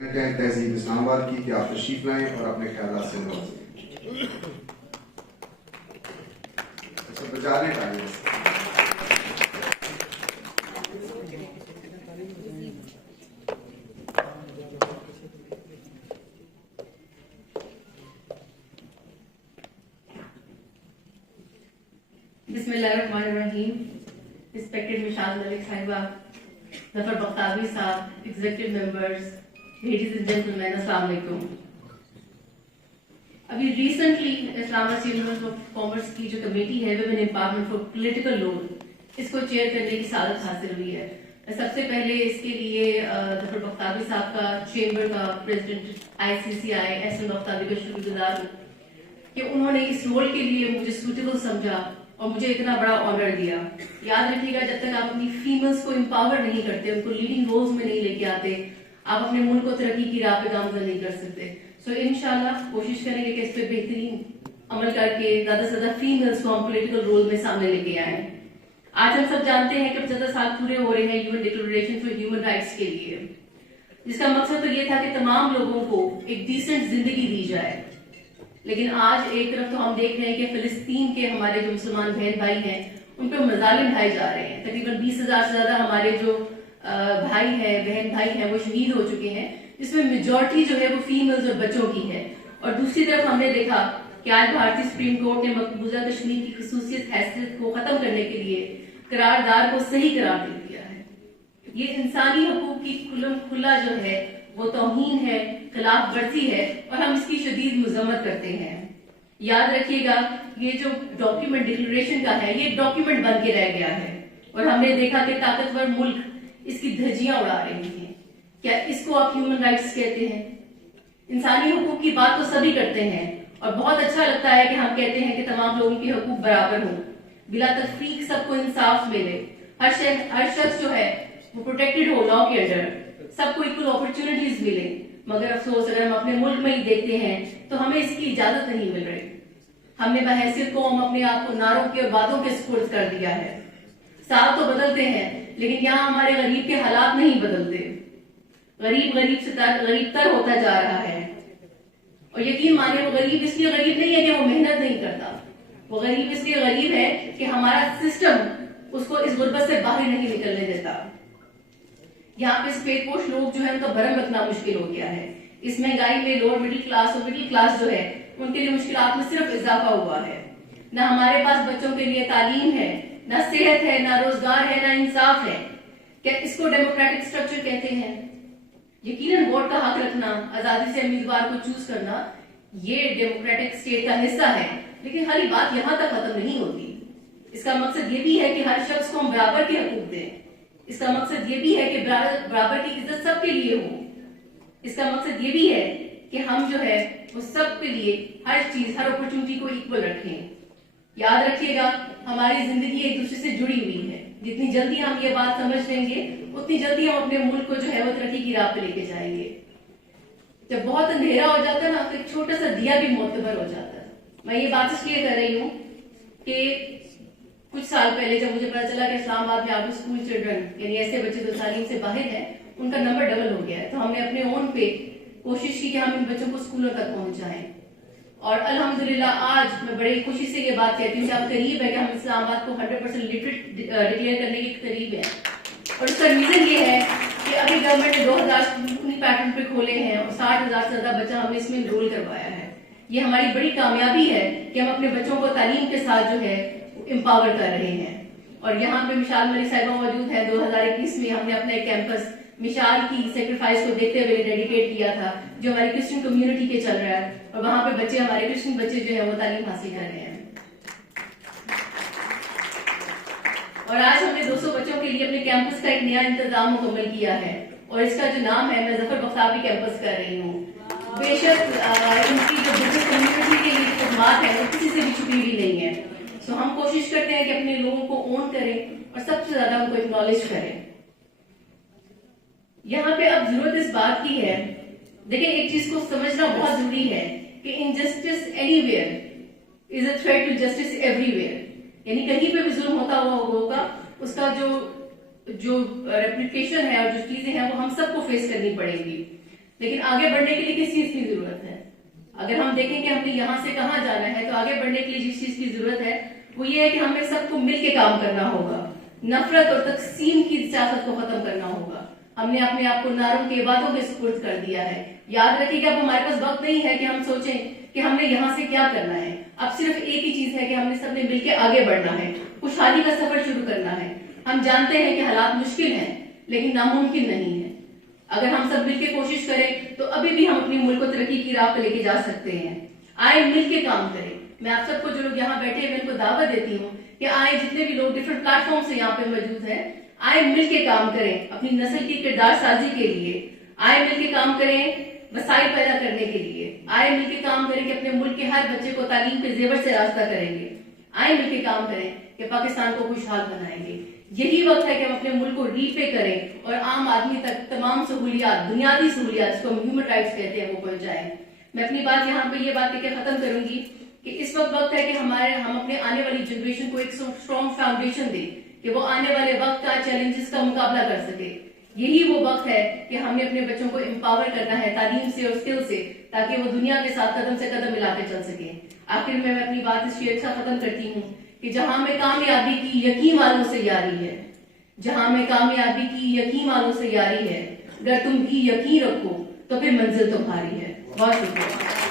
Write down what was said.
تہذیب اسلام آباد کی کہ آپ تشریف لائیں اور اپنے خیالات سے نوازیں. بجانے کا بسم اللہ الرحمن الرحیم. رسپیکٹڈ مشال ملک صاحبہ, ظفر بختاوی صاحب, executive members, ladies and gentleman, السلام علیکم. ابھی ریسنٹلی اسلام آباد یونیورسٹی آف کامرس کی جو کمیٹی ہے women empowerment for political role, اس کو چیئر کرنے کی سعادت حاصل ہوئی ہے. سب سے پہلے اس کے لیے ظفر بختاوی صاحب کا, چیمبر کا پریزیڈنٹ ICCI احسن بختاوی کا شکر گزار ہوں کہ انہوں نے اس رول کے لیے مجھے سوٹیبل سمجھا اور مجھے اتنا بڑا آنر دیا. یاد رکھیے گا, جب تک آپ اپنی فیملز کو امپاور نہیں کرتے, ان کو لیڈنگ رولز میں نہیں لے کے آتے, آپ اپنے ملک کو ترقی کی راہ پہ گامزن نہیں کر سکتے. سو انشاءاللہ کوشش کریں گے کہ اس پہ بہترین عمل کر کے زیادہ سے زیادہ فیملز کو ہم پولیٹیکل رول میں سامنے لے کے آئیں. آج ہم سب جانتے ہیں کہ 75 سال پورے ہو رہے ہیں UN declaration for human rights کے لیے, جس کا مقصد تو یہ تھا کہ تمام لوگوں کو ایک ڈیسنٹ زندگی دی جائے. لیکن آج ایک طرف تو ہم دیکھ رہے ہیں کہ فلسطین کے ہمارے جو مسلمان بہن بھائی ہیں ان پہ مظالم ڈھائے جا رہے ہیں. تقریباً 20,000 سے زیادہ ہمارے جو بھائی ہیں, بہن بھائی ہیں, وہ شہید ہو چکے ہیں, جس میں میجورٹی جو ہے وہ فیملز اور بچوں کی ہے. اور دوسری طرف ہم نے دیکھا کہ آج بھارتی سپریم کورٹ نے مقبوضہ کشمیر کی خصوصیت حیثیت کو ختم کرنے کے لیے قرارداد کو صحیح قرار دے دیا ہے. یہ انسانی حقوق کی کھلا جو ہے وہ توہین ہے, خلاف ورزی ہے, اور ہم اس کی شدید مذمت کرتے ہیں. یاد رکھیے گا, یہ جو ڈاکیومنٹ ڈکلریشن کا ہے, یہ ڈاکیومنٹ بن کے رہ گیا ہے, اور ہم نے دیکھا کہ طاقتور ملک اس کی دھجیاں اڑا رہے ہیں. کیا اس کو آپ ہیومن رائٹس کہتے ہیں؟ انسانی حقوق کی بات تو سبھی کرتے ہیں, اور بہت اچھا لگتا ہے کہ ہم کہتے ہیں کہ تمام لوگوں کے حقوق برابر ہوں, بلا تفریق سب کو انصاف ملے, ہر شخص جو ہے وہ پروٹیکٹڈ ہو لاء کے انڈر, سب کو ایکول اپرچونٹیز ملے. مگر افسوس اگر ہم اپنے ملک میں ہی دیکھتے ہیں تو ہمیں اس کی اجازت نہیں مل رہی. ہم نے بحیثیت قوم اپنے آپ کو نعروں کے اور وعدوں کے سپرد کر دیا ہے. سال تو بدلتے ہیں لیکن یہاں ہمارے غریب کے حالات نہیں بدلتے. غریب غریب تر ہوتا جا رہا ہے, اور یقین مانے وہ غریب اس لیے غریب نہیں ہے کہ وہ محنت نہیں کرتا, وہ غریب اس لیے غریب ہے کہ ہمارا سسٹم اس کو اس غربت سے باہر نہیں نکلنے دیتا. یہاں پہ سفید پوش لوگ جو ہے ان کا بھرم رکھنا مشکل ہو گیا ہے. اس مہنگائی میں لوور مڈل کلاس اور مڈل کلاس جو ہے ان کے لیے مشکلات میں صرف اضافہ ہوا ہے. نہ ہمارے پاس بچوں کے لیے تعلیم ہے, نہ صحت ہے, نہ روزگار ہے, نہ انصاف ہے. کیا اس کو ڈیموکریٹک اسٹرکچر کہتے ہیں؟ یقیناً ووٹ کا حق رکھنا, آزادی سے امیدوار کو چوز کرنا, یہ ڈیموکریٹک اسٹیٹ کا حصہ ہے. لیکن خالی بات یہاں تک ختم نہیں ہوتی. اس کا مقصد یہ بھی ہے کہ ہر شخص کو ہم برابر کے حقوق دیں. اس کا مقصد یہ بھی ہے کہ برابر کی عزت سب کے لیے ہو. اس کا مقصد یہ بھی ہے کہ ہم جو ہے وہ سب کے لیے ہر چیز, ہر اپرچونٹی کو ایکول رکھیں. یاد رکھیے گا, ہماری زندگی ایک دوسرے سے جڑی ہوئی ہے. جتنی جلدی ہم یہ بات سمجھ لیں گے اتنی جلدی ہم اپنے ملک کو جو ہے وہ ترقی کی راہ پہ لے کے جائیں گے. جب بہت اندھیرا ہو جاتا ہے نا, تو ایک چھوٹا سا دیا بھی معتبر ہو جاتا ہے. میں یہ بات اس لیے کر رہی ہوں کہ کچھ سال پہلے جب مجھے پتا چلا کہ اسلام آباد میں آپ اسکول چلڈرن, یعنی ایسے بچے جو تعلیم سے باہر ہیں, ان کا نمبر ڈبل ہو گیا ہے, تو ہم نے اپنے اون پہ کوشش کی کہ ہم ان بچوں کو اسکولوں تک پہنچائیں. اور الحمدللہ آج میں بڑی خوشی سے یہ بات کہتی ہوں کہ اب قریب ہے کہ ہم اسلام آباد کو 100% لٹریٹ ڈکلیئر کرنے کے قریب ہیں. اور اس کا ریزن یہ ہے کہ ابھی گورنمنٹ نے 2000 پیٹرن پہ کھولے ہیں اور 60,000 سے زیادہ بچہ ہم نے اس میں انرول کروایا ہے. یہ ہماری بڑی کامیابی ہے کہ ہم اپنے بچوں کو تعلیم کے ساتھ جو ہے امپاور کر رہے ہیں. اور یہاں پہ مشال ملک صاحبہ موجود ہے. 2021 میں ہم نے اپنا ایک کیمپس مشال کی سیکریفائس کو دیکھتے ہوئے ڈیڈیکیٹ کیا تھا, جو ہماری کرسچن کمیونٹی کے چل رہا ہے, اور وہاں پہ بچے, ہمارے کرسچن بچے جو ہے وہ تعلیم حاصل کر رہے ہیں. اور آج ہم نے 200 بچوں کے لیے اپنے کیمپس کا ایک نیا انتظام مکمل کیا ہے, اور اس کا جو نام ہے, میں ظفر بختاوی کیمپس کر رہی ہوں. بے شک ان کی جو بزنس کمیونٹی کے لیے خدمات ہیں وہ کسی سے بھی چھپی ہوئی نہیں ہے. تو ہم کوشش کرتے ہیں کہ اپنے لوگوں کو اون کریں اور سب سے زیادہ ان کو اکنالج کریں. یہاں پہ اب ضرورت اس بات کی ہے, دیکھیں ایک چیز کو سمجھنا بہت ضروری ہے کہ injustice anywhere is a threat to justice everywhere. یعنی کہیں پہ بھی ظلم ہوتا ہوگا, اس کا جو ریپلیکیشن ہے اور جو چیزیں ہیں وہ ہم سب کو فیس کرنی پڑیں گی. لیکن آگے بڑھنے کے لیے کس چیز کی ضرورت ہے؟ اگر ہم دیکھیں کہ ہم نے یہاں سے کہاں جانا ہے تو آگے بڑھنے کے لیے جس چیز کی ضرورت ہے وہ یہ ہے کہ ہمیں سب کو مل کے کام کرنا ہوگا، نفرت اور تقسیم کی سیاست کو ختم کرنا ہوگا۔ ہم نے اپنے آپ کو ناروں کے باتوں کے سپرد کر دیا ہے۔ یاد رکھیے کہ اب ہمارے پاس وقت نہیں ہے کہ ہم سوچیں کہ ہم نے یہاں سے کیا کرنا ہے۔ اب صرف ایک ہی چیز ہے کہ ہم نے سب نے مل کے آگے بڑھنا ہے، خوشحالی کا سفر شروع کرنا ہے۔ ہم جانتے ہیں کہ حالات مشکل ہیں لیکن ناممکن نہیں ہے۔ اگر ہم سب مل کے کوشش کریں تو ابھی بھی ہم اپنی ملک کو ترقی کی راہ پہ لے کے جا سکتے ہیں۔ آئے مل کے کام کریں۔ میں آپ سب کو جو لوگ یہاں بیٹھے ہیں ان کو دعوت دیتی ہوں کہ آئے، جتنے بھی لوگ ڈفرنٹ پلیٹ فارم سے یہاں پہ موجود ہیں، آئے مل کے کام کریں اپنی نسل کی کردار سازی کے لیے۔ آئے مل کے کام کریں وسائل پیدا کرنے کے لیے۔ آئے مل کے کام کریں کہ اپنے ملک کے ہر بچے کو تعلیم کے زیور سے راستہ کریں گے۔ آئے مل کے کام کریں کہ پاکستان کو خوشحال بنائیں گے۔ یہی وقت ہے کہ ہم اپنے ملک کو ری پے کریں اور عام آدمی تک تمام سہولیات، بنیادی سہولیات جس کو ہم ہیومن رائٹس کہتے ہیں، وہ پہنچائیں۔ میں اپنی بات یہاں پہ یہ بات کہہ کے ختم کروں گی کہ اس وقت ہے کہ ہم اپنے آنے والی جنریشن کو ایک اسٹرانگ فاؤنڈیشن دیں کہ وہ آنے والے وقت کا چیلنجز کا مقابلہ کر سکے۔ یہی وہ وقت ہے کہ ہمیں اپنے بچوں کو امپاور کرنا ہے تعلیم سے اور اسکل سے، تاکہ وہ دنیا کے ساتھ قدم سے قدم ملا کے چل سکیں۔ آخر میں اپنی بات اس شعر سے ختم کرتی ہوں کہ جہاں میں کامیابی کی یقین والوں سے یاری ہے، جہاں میں کامیابی کی یقین والوں سے یاری ہے، اگر تم بھی یقین رکھو تو پھر منزل تمہاری ہے۔ بہت شکریہ۔